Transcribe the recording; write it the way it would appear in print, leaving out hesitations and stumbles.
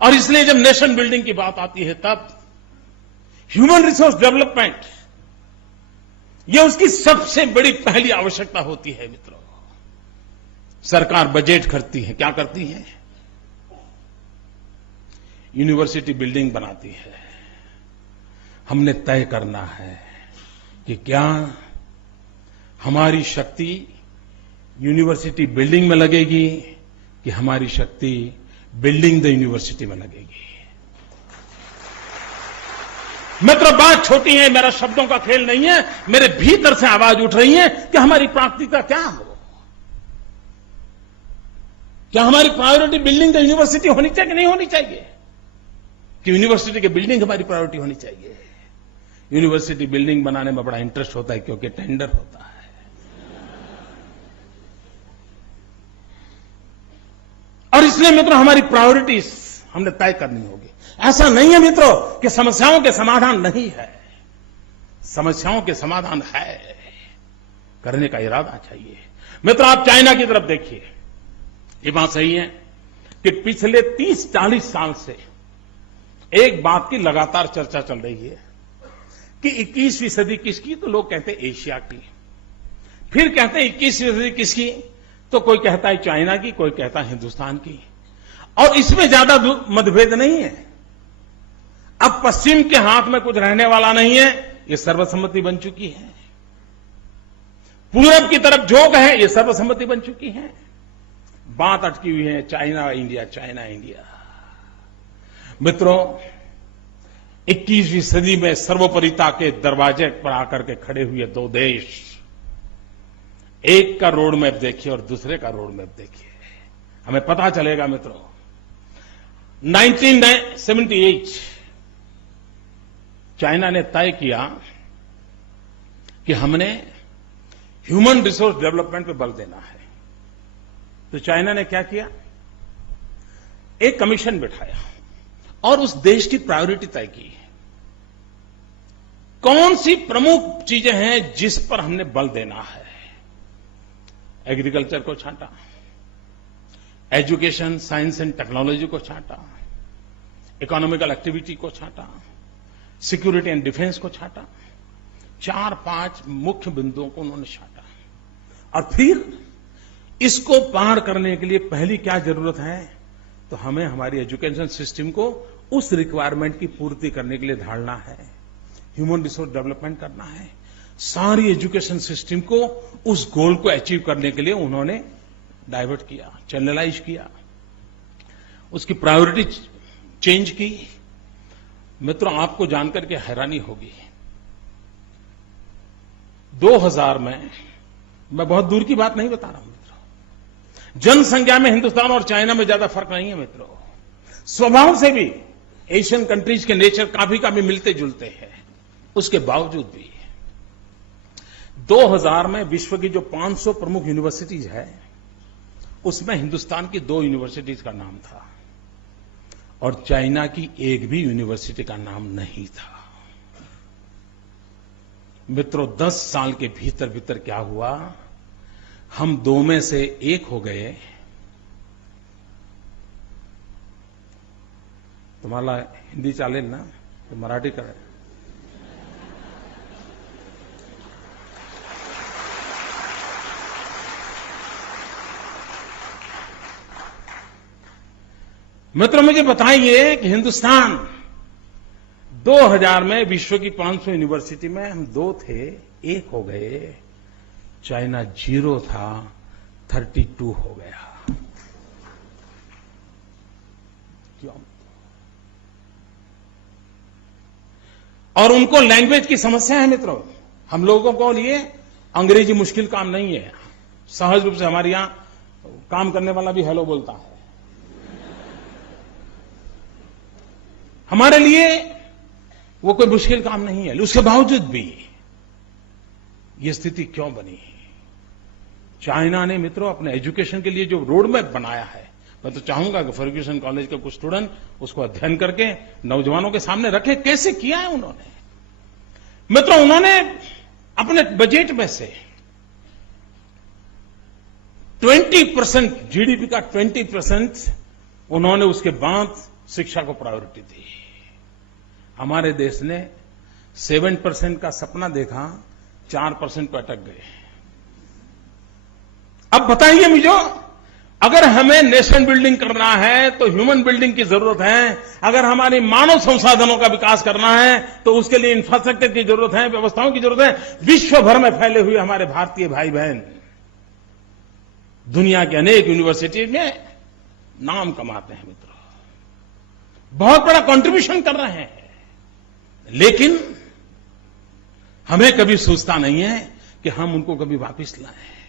और इसलिए जब नेशन बिल्डिंग की बात आती है तब ह्यूमन रिसोर्स डेवलपमेंट यह उसकी सबसे बड़ी पहली आवश्यकता होती है मित्रों। सरकार बजट करती है, क्या करती है? यूनिवर्सिटी बिल्डिंग बनाती है। हमने तय करना है कि क्या हमारी शक्ति यूनिवर्सिटी बिल्डिंग में लगेगी कि हमारी शक्ति बिल्डिंग द यूनिवर्सिटी में लगेगी। मित्रों, बात छोटी है, मेरा शब्दों का खेल नहीं है, मेरे भीतर से आवाज उठ रही है कि हमारी प्राथमिकता क्या हो। क्या हमारी प्रायोरिटी बिल्डिंग द यूनिवर्सिटी होनी चाहिए कि नहीं होनी चाहिए? कि यूनिवर्सिटी की बिल्डिंग हमारी प्रायोरिटी होनी चाहिए। यूनिवर्सिटी बिल्डिंग बनाने में बड़ा इंटरेस्ट होता है क्योंकि टेंडर होता है। और इसलिए मित्रों हमारी प्रायोरिटीज हमने तय करनी होगी। ऐसा नहीं है मित्रों कि समस्याओं के समाधान नहीं है, समस्याओं के समाधान है, करने का इरादा चाहिए। मित्रों आप चाइना की तरफ देखिए, ये बात सही है कि पिछले 30-40 साल से एक बात की लगातार चर्चा चल रही है कि 21वीं सदी किसकी, तो लोग कहते हैं एशिया की, फिर कहते हैं 21वीं सदी किसकी, तो कोई कहता है चाइना की, कोई कहता है हिंदुस्तान की। और इसमें ज्यादा मतभेद नहीं है। अब पश्चिम के हाथ में कुछ रहने वाला नहीं है, ये सर्वसम्मति बन चुकी है। पूरब की तरफ झोंक है, ये सर्वसम्मति बन चुकी है। बात अटकी हुई है चाइना इंडिया, चाइना इंडिया। मित्रों 21वीं सदी में सर्वोपरिता के दरवाजे पर आकर के खड़े हुए दो देश, एक का रोड मैप देखिए और दूसरे का रोड मैप देखिए, हमें पता चलेगा मित्रों। 1978 चाइना ने तय किया कि हमने ह्यूमन रिसोर्स डेवलपमेंट पे बल देना है। तो चाइना ने क्या किया, एक कमीशन बिठाया और उस देश की प्रायोरिटी तय की। कौन सी प्रमुख चीजें हैं जिस पर हमने बल देना है? एग्रीकल्चर को छांटा, एजुकेशन, साइंस एंड टेक्नोलॉजी को छांटा, इकोनॉमिकल एक्टिविटी को छांटा, सिक्योरिटी एंड डिफेंस को छांटा। 4-5 मुख्य बिंदुओं को उन्होंने छांटा। और फिर इसको पार करने के लिए पहली क्या जरूरत है, तो हमें हमारी एजुकेशन सिस्टम को उस रिक्वायरमेंट की पूर्ति करने के लिए ढालना है, ह्यूमन रिसोर्स डेवलपमेंट करना है। सारी एजुकेशन सिस्टम को उस गोल को अचीव करने के लिए उन्होंने डाइवर्ट किया, चैनलाइज किया, उसकी प्रायोरिटी चेंज की। मित्रों आपको जानकर के हैरानी होगी, 2000 में, मैं बहुत दूर की बात नहीं बता रहा हूं मित्रों, जनसंख्या में हिंदुस्तान और चाइना में ज्यादा फर्क नहीं है मित्रों। स्वभाव से भी एशियन कंट्रीज के नेचर काफी मिलते जुलते हैं। उसके बावजूद भी 2000 में विश्व की जो 500 प्रमुख यूनिवर्सिटीज है उसमें हिंदुस्तान की 2 यूनिवर्सिटीज का नाम था और चाइना की एक भी यूनिवर्सिटी का नाम नहीं था। मित्रों 10 साल के भीतर भीतर क्या हुआ, हम 2 में से 1 हो गए। तुम्हाला हिंदी चालेल ना, तो मराठी करा। मित्रों मुझे बताइए कि हिंदुस्तान 2000 में विश्व की 500 यूनिवर्सिटी में हम 2 थे, 1 हो गए। चाइना 0 था, 32 हो गया। क्यों? और उनको लैंग्वेज की समस्या है मित्रों। हम लोगों को लिए अंग्रेजी मुश्किल काम नहीं है, सहज रूप से हमारे यहां काम करने वाला भी हेलो बोलता है। हमारे लिए वो कोई मुश्किल काम नहीं है। उसके बावजूद भी ये स्थिति क्यों बनी? चाइना ने मित्रों अपने एजुकेशन के लिए जो रोड मैप बनाया है, मैं तो चाहूंगा कि फर्ग्यूसन कॉलेज के कुछ स्टूडेंट उसको अध्ययन करके नौजवानों के सामने रखे, कैसे किया है उन्होंने। मित्रों उन्होंने अपने बजट में से 20% जीडीपी का 20% उन्होंने उसके बाद शिक्षा को प्रायोरिटी दी। हमारे देश ने 7% का सपना देखा, 4% पर अटक गए। अब बताइए मुझे, अगर हमें नेशन बिल्डिंग करना है तो ह्यूमन बिल्डिंग की जरूरत है, अगर हमारी मानव संसाधनों का विकास करना है तो उसके लिए इंफ्रास्ट्रक्चर की जरूरत है, व्यवस्थाओं की जरूरत है। विश्व भर में फैले हुए हमारे भारतीय भाई बहन दुनिया के अनेक यूनिवर्सिटी में नाम कमाते हैं मित्रों, बहुत बड़ा कंट्रीब्यूशन कर रहे हैं, लेकिन हमें कभी सोचता नहीं है कि हम उनको कभी वापस लाएं।